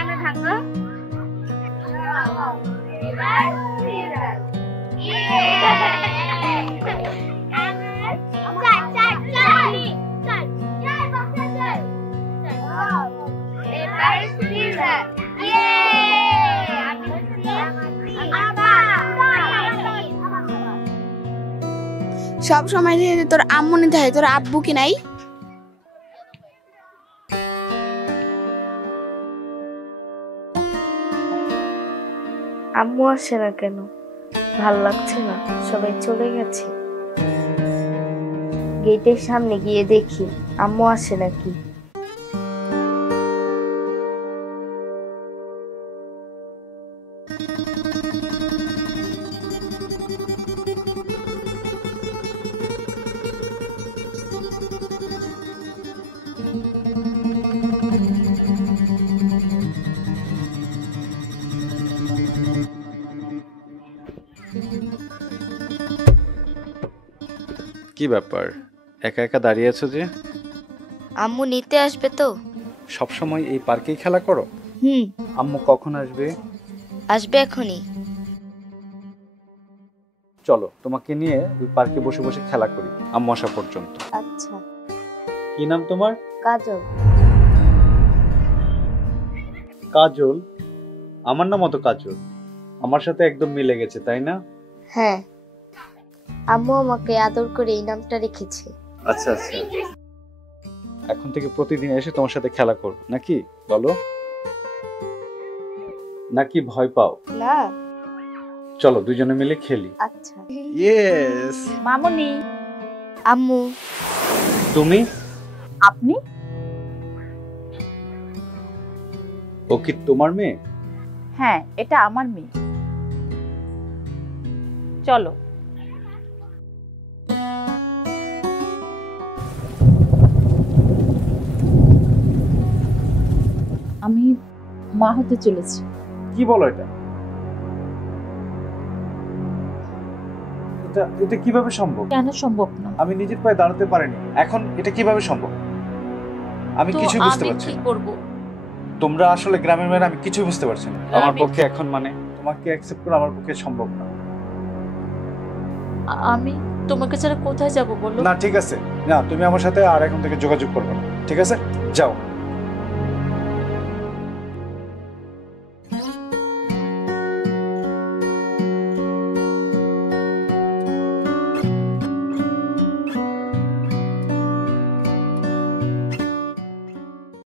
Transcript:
আমরা ভাঙবো সব সময় তোর আম্মু নিতে হয়, তোর আব্বু কি নাই? আম্মু আসে না কেন? ভাল লাগছে না, সবাই চলে গেছে। গেটের সামনে গিয়ে দেখি আম্মু আসে নাকি। কি ব্যাপার, একা একা দাঁড়িয়ে আছো যে? আম্মু নিতে আসবে তো। সব সময় এই পার্কেই খেলা করো? আম্মু কখন আসবে? আসবে এখনই। চলো তোমাকে নিয়ে ওই পার্কে বসে বসে খেলা করি আম্মু আসা পর্যন্ত। আচ্ছা। কি নাম তোমার? কাজল। কাজল? আমার নাম তো কাজল, আমার সাথে একদম মিলে গেছে তাই না? হ্যাঁ, আম্মু আমাকে আদর করে এই নামটা রেখেছে। আচ্ছা আচ্ছা, এখন থেকে প্রতিদিন এসে তোমার সাথে খেলা করব নাকি বলো? নাকি ভয় পাও? না। চলো দুজনে মিলে খেলি। আচ্ছা। ইয়েস। মামুনি। আম্মু। তুমি? আপনি? ও কি তোমার মেয়ে? হ্যাঁ, এটা আমার মেয়ে। চলো। আমি মা হতে চলেছি। কি বলো এটা? এটা কিভাবে সম্ভব? কেন সম্ভব না? আমি নিজের পায়ে দাঁড়াতে পারিনি, এখন এটা কিভাবে সম্ভব? আমি কিছু বুঝতে পারছি না। কি করব? তোমরা আসলে গ্রামের মেয়েরা, আমি কিছু বুঝতে পারছি না। আমার পক্ষে এখন তোমাকে অ্যাকসেপ্ট করা আমার পক্ষে সম্ভব না। আমি তোমাকে ছাড়া কোথায় যাব বলো? না ঠিক আছে, না তুমি আমার সাথে আর এখন থেকে যোগাযোগ করবে না, ঠিক আছে? যাও।